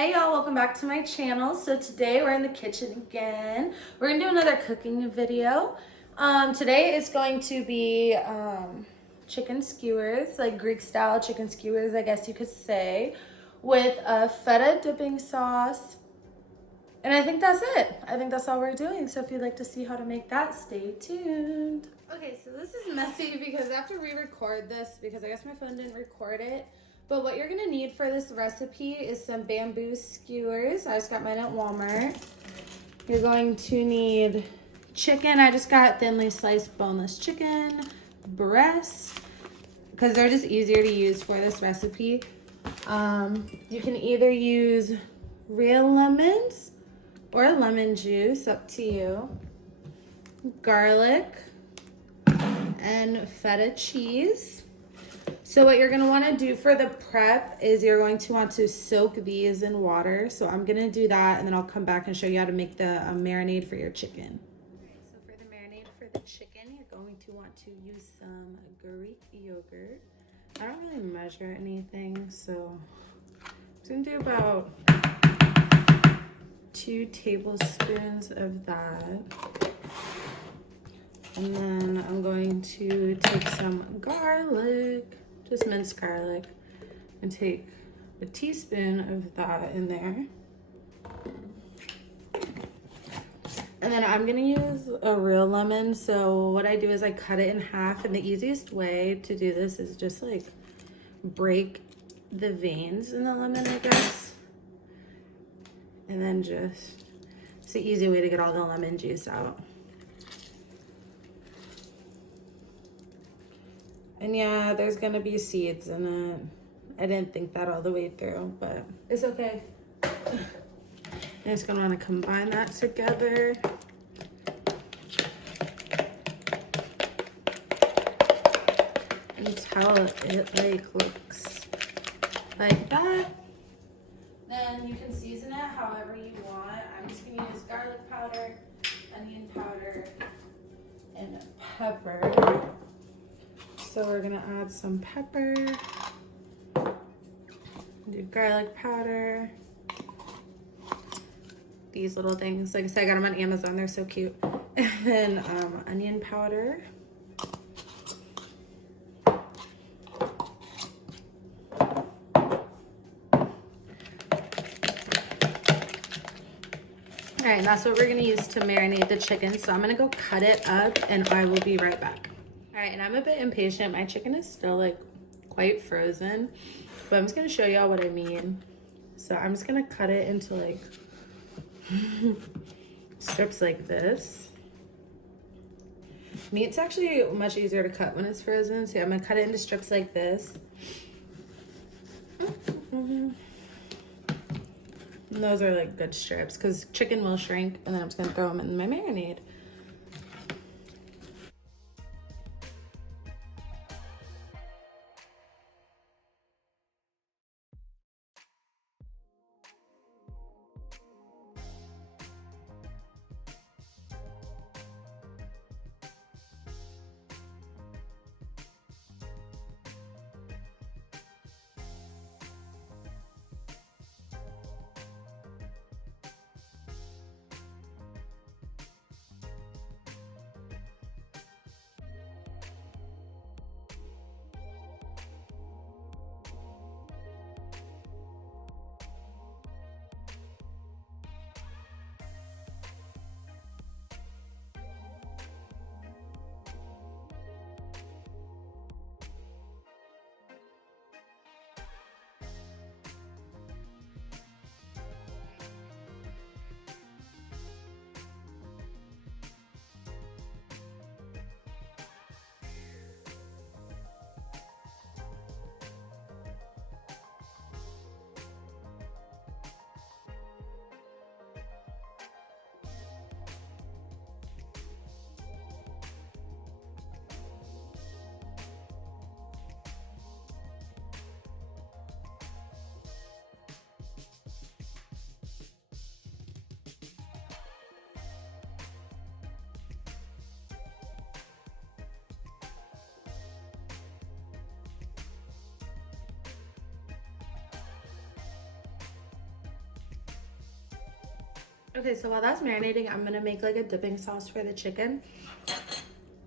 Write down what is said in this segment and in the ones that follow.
Hey y'all, welcome back to my channel. So today we're in the kitchen again. We're gonna do another cooking video. Today is going to be chicken skewers, like Greek style chicken skewers, I guess you could say, with a feta dipping sauce. And I think that's it. I think that's all we're doing. So if you'd like to see how to make that, stay tuned. Okay, so this is messy because after we record this, because I guess my phone didn't record it, but what you're gonna need for this recipe is some bamboo skewers. I just got mine at Walmart. You're going to need chicken. I just got thinly sliced boneless chicken, breasts, because they're just easier to use for this recipe. You can either use real lemons or lemon juice, up to you. Garlic and feta cheese. So what you're gonna wanna do for the prep is you're going to want to soak these in water. So I'm gonna do that and then I'll come back and show you how to make the marinade for your chicken. Okay, so for the marinade for the chicken, you're going to want to use some Greek yogurt. I don't really measure anything, so I'm gonna do about 2 tablespoons of that. And then I'm going to take some garlic, just minced garlic, and take a teaspoon of that in there. And then I'm gonna use a real lemon. So what I do is I cut it in half, and the easiest way to do this is just like break the veins in the lemon, I guess. And then just, it's the easy way to get all the lemon juice out. And yeah, there's gonna be seeds in it. I didn't think that all the way through, but it's okay. I'm just gonna wanna combine that together. And how it like looks like that. Then you can season it however you want. I'm just gonna use garlic powder, onion powder, and pepper. So we're gonna add some pepper, do garlic powder, these little things. Like I said, I got them on Amazon, they're so cute. And then onion powder. All right, and that's what we're gonna use to marinate the chicken. So I'm gonna go cut it up and I will be right back. All right, and I'm a bit impatient. My chicken is still like quite frozen, but I'm just gonna show y'all what I mean. So I'm just gonna cut it into like strips like this. Meat's actually much easier to cut when it's frozen. So yeah, I'm gonna cut it into strips like this. And those are like good strips because chicken will shrink, and then I'm just gonna throw them in my marinade. Okay, so while that's marinating, I'm gonna make like a dipping sauce for the chicken.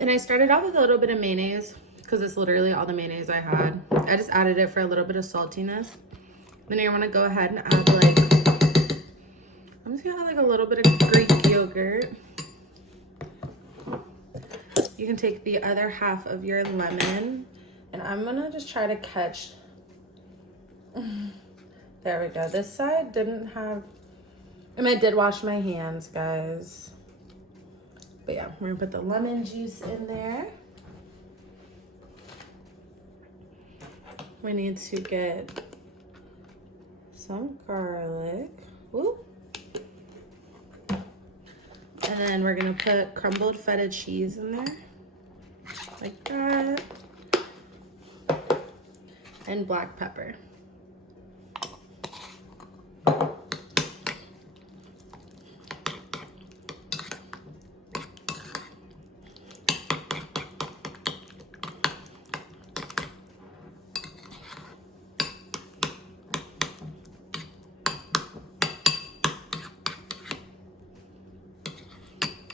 And I started out with a little bit of mayonnaise because it's literally all the mayonnaise I had. I just added it for a little bit of saltiness. Then you're gonna go ahead and add like, I'm just gonna add like a little bit of Greek yogurt. You can take the other half of your lemon, and I'm gonna just try to catch, there we go. This side didn't have, and I did wash my hands, guys. But yeah, we're gonna put the lemon juice in there. We need to get some garlic. Ooh. And then we're gonna put crumbled feta cheese in there, like that. And black pepper.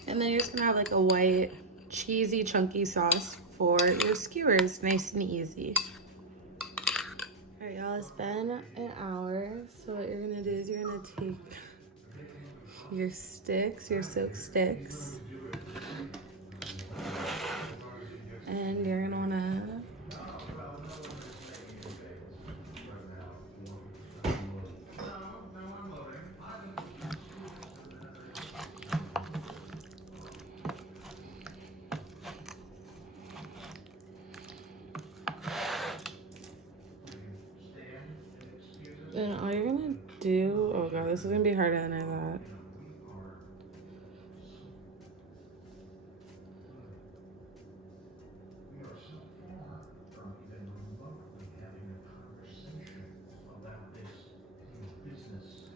And then you're just gonna have like a white, cheesy, chunky sauce for your skewers, nice and easy. All right, y'all, it's been an hour. So what you're gonna do is you're gonna take your sticks, your soak sticks, and you're gonna wanna and all you're gonna do, oh god, this is gonna be harder than I thought.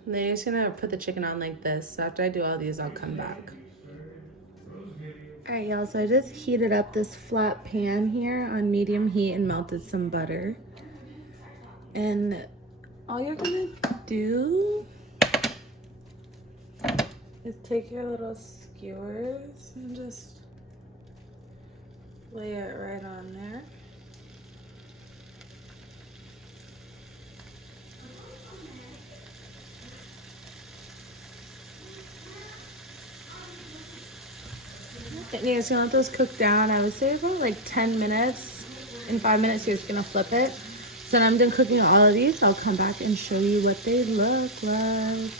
And then you're just gonna put the chicken on like this. So after I do all these, I'll come back. All right, y'all, so I just heated up this flat pan here on medium heat and melted some butter. And all you're gonna do is take your little skewers and just lay it right on there. And you're just gonna let those cook down. I would say about like 10 minutes. In 5 minutes, you're just gonna flip it. So when I'm done cooking all of these, I'll come back and show you what they look like.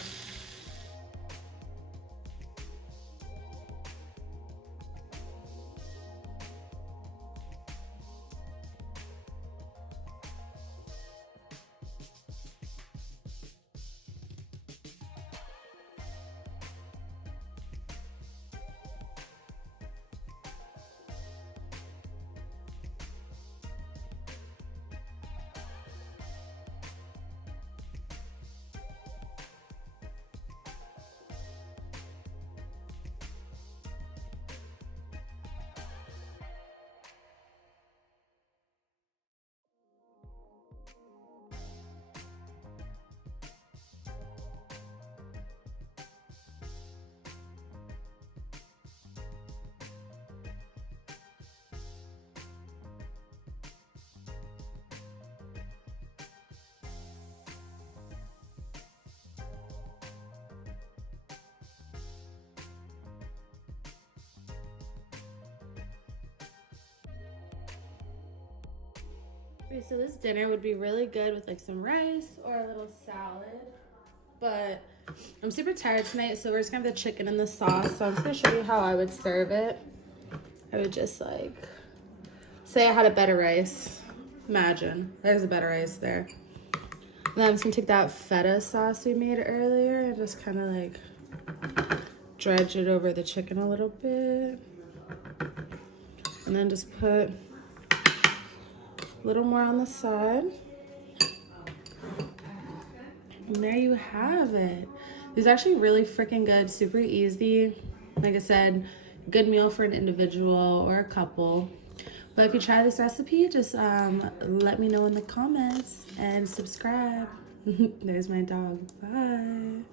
Okay, so this dinner would be really good with like some rice or a little salad, but I'm super tired tonight, so we're just gonna have the chicken and the sauce. So I'm just gonna show you how I would serve it. I would just like, say I had a bed of rice. Imagine, there's a bed of rice there. And then I'm just gonna take that feta sauce we made earlier and just kind of like dredge it over the chicken a little bit. And then just put a little more on the side. And there you have it. These are actually really freaking good, super easy. Like I said, good meal for an individual or a couple. But if you try this recipe, just let me know in the comments and subscribe. There's my dog. Bye.